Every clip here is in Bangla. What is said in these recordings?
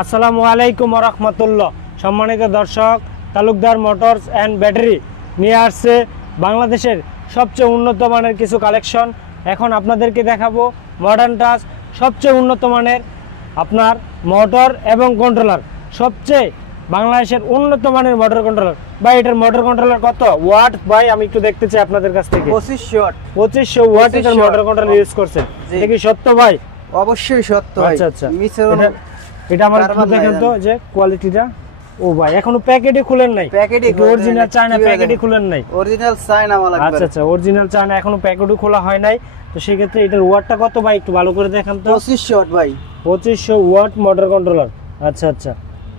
আসসালামু আলাইকুম ওয়া রাহমাতুল্লাহ। সম্মানিত দর্শক, তালুকদার মোটরস অ্যান্ড ব্যাটারি নিয়ে আসছে বাংলাদেশের সবচেয়ে উন্নত মানের কিছু কালেকশন। এখন আপনাদেরকে দেখাবো মডার্ন টাচ, সবচেয়ে উন্নত মানের আপনার মোটর এবং কন্ট্রোলার, সবচেয়ে বাংলাদেশের উন্নত মানের মোটর কন্ট্রোলার। ভাই এটার মোটর কন্ট্রোলার কত ওয়াট? ভাই আমি একটু দেখতে চাই আপনাদের কাছ থেকে। 2500 ওয়াট এটার মোটর কন্ট্রোলার ইউজ করছেন, এটা কি সত্য ভাই? অবশ্যই সত্য ভাই। আচ্ছা আচ্ছা, এটা আমার একটু দেখেন তো যে কোয়ালিটিটা। ও ভাই এখনো প্যাকেটই খুলেন নাই? প্যাকেটই অরিজিনাল চায়না, প্যাকেটই খুলেন নাই? অরিজিনাল চায়না মাল। আচ্ছা আচ্ছা, অরিজিনাল চায়না, এখনো প্যাকেটও খোলা হয় নাই। তো সেই ক্ষেত্রে এটার ওয়াটটা কত ভাই একটু ভালো করে দেখেন তো। 2500 ওয়াট ভাই। 2500 ওয়াট মোটর কন্ট্রোলার। আচ্ছা আচ্ছা,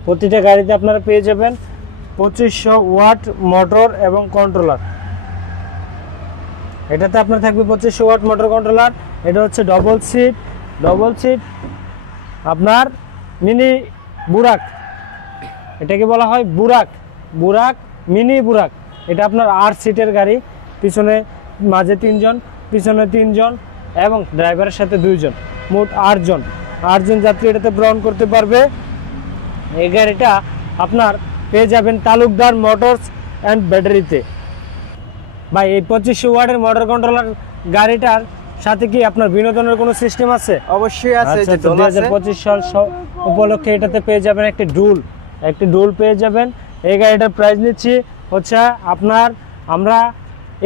প্রতিটা গাড়িতে আপনারা পেয়ে যাবেন 2500 ওয়াট মোটর এবং কন্ট্রোলার। এটাতে আপনার থাকবে 2500 ওয়াট মোটর কন্ট্রোলার। এটা হচ্ছে ডবল সিট আপনার মিনি বুরাক, এটাকে বলা হয় বুরাক মিনি বুরাক। এটা আপনার 8 সিটের গাড়ি, পিছনে মাঝে 3 জন, পিছনে 3 জন এবং ড্রাইভারের সাথে 2 জন, মোট 8 জন যাত্রী এটাতে গ্রহণ করতে পারবে। এই গাড়িটা আপনার পেয়ে যাবেন তালুকদার মোটরস অ্যান্ড ব্যাটারিতে। ভাই এই 2500 ওয়াটের মোটর কন্ট্রোলার গাড়িটার সাথে কি আপনার বিনোদনের কোনো সিস্টেম আছে? অবশ্যই আছে। 2025 সাল উপলক্ষে এটাতে পেয়ে যাবেন একটি ডুল পেয়ে যাবেন। এই গাড়িটার প্রাইস নিচ্ছি হচ্ছে আপনার, আমরা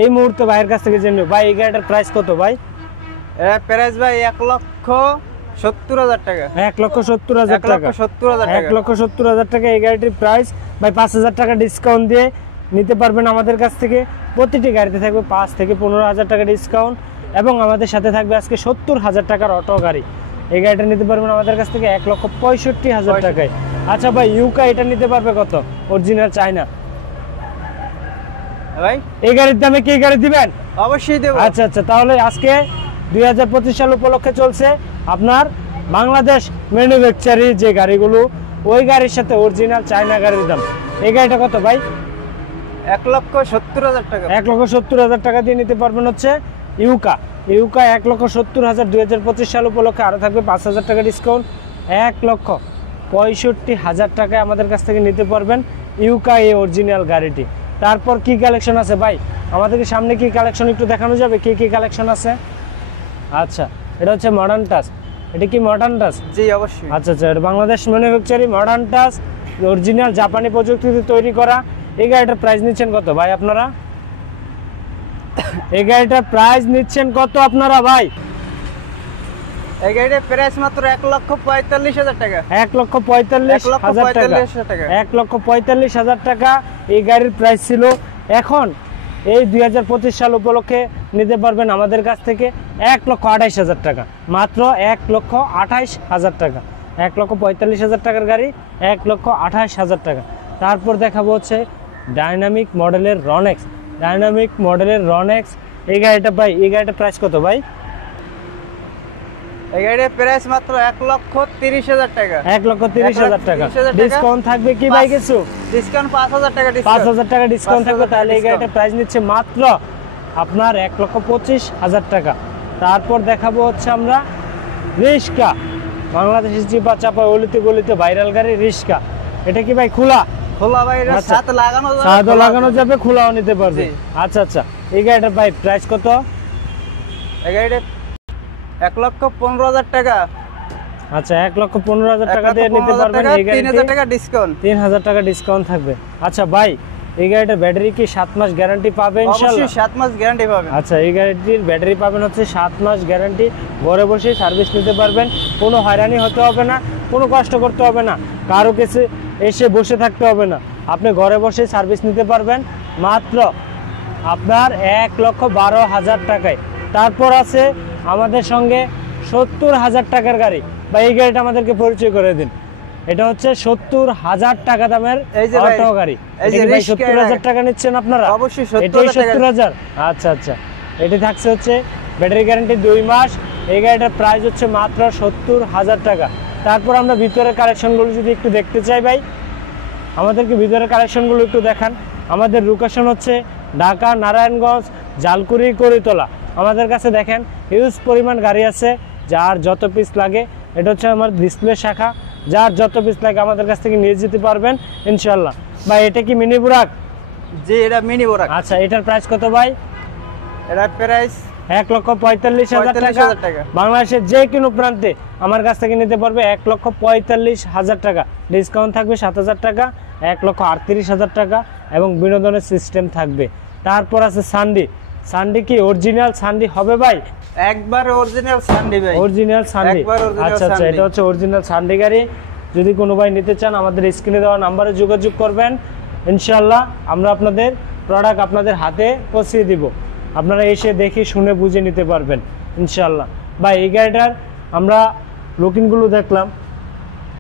এই মুহূর্তে ভাইয়ের কাছ থেকে জেনে ভাই এই গাড়িটার প্রাইস কত ভাই? এর প্রাইস ভাই 1,70,000 টাকা। 1,70,000 টাকা। 1,70,000 টাকা এই গাড়িটির প্রাইস। ভাই 5,000 টাকা ডিসকাউন্ট দিয়ে নিতে পারবেন আমাদের কাছ থেকে। প্রতিটি গাড়িতে থাকবে 5 থেকে 15,000 টাকা ডিসকাউন্ট এবং আমাদের সাথে থাকবে আজকে 70,000 টাকার অটো গাড়ি। এই গাড়িটা নিতে পারবেন আমাদের কাছ থেকে 1,65,000 টাকায়। আচ্ছা ভাই ইউকা এটা নিতে পারবে কত? অরিজিনাল চায়না ভাই এই গাড়ির দামে কি গাড়ি দিবেন? অবশ্যই দেব। আচ্ছা আচ্ছা, তাহলে আজকে 2025 সাল উপলক্ষে চলছে আপনার বাংলাদেশ ম্যানুফ্যাকচারি যে গাড়িগুলো, ওই গাড়ির সাথে অরিজিনাল চায়না গাড়ির দাম। এই গাড়িটা কত ভাই? 1,70,000 টাকা। 1,70,000 টাকা দিয়ে নিতে পারবেন হচ্ছে ইউকা 1,70,000। 2025 সাল উপলক্ষে আরও থাকবে 5,000 টাকা ডিসকাউন্ট, 1,65,000 টাকায় আমাদের কাছ থেকে নিতে পারবেন ইউকা এই অরিজিনাল গাড়িটি। তারপর কি কালেকশন আছে ভাই? আমাদেরকে সামনে কি কালেকশন একটু দেখানো যাবে, কি কি কালেকশন আছে? আচ্ছা, এটা হচ্ছে মডার্ন টাচ। এটা কি মডার্ন টাচ? জি অবশ্যই। আচ্ছা আচ্ছা, এটা বাংলাদেশ ম্যানুফ্যাকচারি মডার্ন টাচ, অরিজিনাল জাপানি প্রযুক্তিতে তৈরি করা। এই গাড়িটার প্রাইস নিচ্ছেন কত ভাই আপনারা? এই গাড়িটার প্রাইস নিচ্ছেন কত আপনারা ভাই? এই গাড়িটার প্রাইস মাত্র 1,45,000 টাকা। 1,45,000 টাকা। 1,45,000 টাকা এই গাড়ির প্রাইস ছিল। এখন এই 2025 সাল উপলক্ষে নিতে পারবেন আমাদের কাছ থেকে 1,28,000 টাকা, মাত্র 1,28,000 টাকা। 1,45,000 টাকার গাড়ি 1,28,000 টাকা। তারপর দেখাবো হচ্ছে ডাইনামিক মডেলের রনেক্স। এই গাড়িটা ভাই, এই গাড়িটার প্রাইস কত ভাই? এই গাড়ির প্রাইস মাত্র 1,30,000 টাকা। 1,30,000 টাকা। ডিসকাউন্ট থাকবে কি ভাই কিছু? ডিসকাউন্ট 5,000 টাকা। 5,000 টাকা ডিসকাউন্ট থাকবে। তাহলে এই গাড়িটার প্রাইস নিচ্ছে মাত্র আপনার 1,25,000 টাকা। তারপর দেখাবো হচ্ছে আমরা রিস্কা, বাংলাদেশের চিপা চাপা অলিতে গলিতে ভাইরাল গাড়ি রিস্কা। এটা কি ভাই খোলা ভাই? এটা সাথে লাগানো যাবে, খোলাও নিতে পারবে। আচ্ছা আচ্ছা, এই গাড়িটার ভাই প্রাইস কত? এই গাড়িটা 1,15,000 টাকা। আচ্ছা, 1,15,000 টাকা দিয়ে নিতে পারবেন এই গাড়িটি। 3,000 টাকা ডিসকাউন্ট। 3,000 টাকা ডিসকাউন্ট থাকবে। আচ্ছা ভাই, এই গাড়িটার ব্যাটারি কি 7 মাস গ্যারান্টি পাবে ইনশাআল্লাহ? অবশ্যই 7 মাস গ্যারান্টি পাবেন। আচ্ছা, এই গাড়িটির ব্যাটারি পাবেন হচ্ছে 7 মাস গ্যারান্টি। ঘরে বসে সার্ভিস নিতে পারবেন, কোনো হয়রানি হতে হবে না, কোনো কষ্ট করতে হবে না, কারো কাছে এসে বসে থাকতে হবে না। আপনি ঘরে বসে সার্ভিস নিতে পারবেন মাত্র আপনার 1,12,000 টাকায়। তারপর আছে আমাদের সঙ্গে 70,000 টাকার গাড়ি। বা এই গাড়িটা আমাদেরকে পরিচয় করে দিন। এটা হচ্ছে 70,000 টাকা দামের অটো গাড়ি। 70,000 টাকা নিচ্ছেন আপনারা? অবশ্যই 70,000। আচ্ছা আচ্ছা, এটি থাকছে হচ্ছে ব্যাটারি গ্যারান্টি 2 মাস। এই গাড়িটার প্রাইস হচ্ছে মাত্র 70,000 টাকা। তারপর আমরা ভিতরের কালেকশনগুলো যদি একটু দেখতে চাই ভাই, আমাদেরকে ভিতরের কালেকশনগুলো একটু দেখান। আমাদের লোকেশন হচ্ছে ঢাকা, নারায়ণগঞ্জ, জালকুড়ি, করিতলা। আমাদের কাছে দেখেন হিউজ পরিমাণ গাড়ি আছে, যার যত পিস লাগে। এটা হচ্ছে আমার ডিসপ্লে শাখা, যার যত পিস লাগে আমাদের কাছ থেকে নিয়ে যেতে পারবেন ইনশাল্লাহ। ভাই এটা কি মিনি বুরাক? জি এটা মিনি বোরাক। আচ্ছা, এটার প্রাইস কত ভাই? এটার প্রাইস 1,45,000 টাকা। বাংলাদেশের যে কোনো প্রান্তে আমার কাছ থেকে নিতে পারবে 1,45,000 টাকা। ডিসকাউন্ট থাকবে 7,000 টাকা, 1,38,000 টাকা এবং বিনোদনের সিস্টেম থাকবে। তারপর আছে সান্ডি। সান্ডি কি অরিজিনাল সান্ডি হবে ভাই? একবার অরিজিনাল সানডি ভাই। অরিজিনাল সান্ডি। একবার original আচ্ছা আচ্ছা, সান্ডি। এটা হচ্ছে অরিজিনাল সান্ডি গাড়ি। যদি কোনো ভাই নিতে চান আমাদের স্ক্রিনে দেওয়া নাম্বারে যোগাযোগ করবেন, ইনশাল্লাহ আমরা আপনাদের প্রোডাক্ট আপনাদের হাতে পৌঁছে দিব। আপনারা এসে দেখে শুনে বুঝে নিতে পারবেন ইনশাল্লাহ। ভাই এই গাড়িটার আমরা লুকিংগুলো দেখলাম,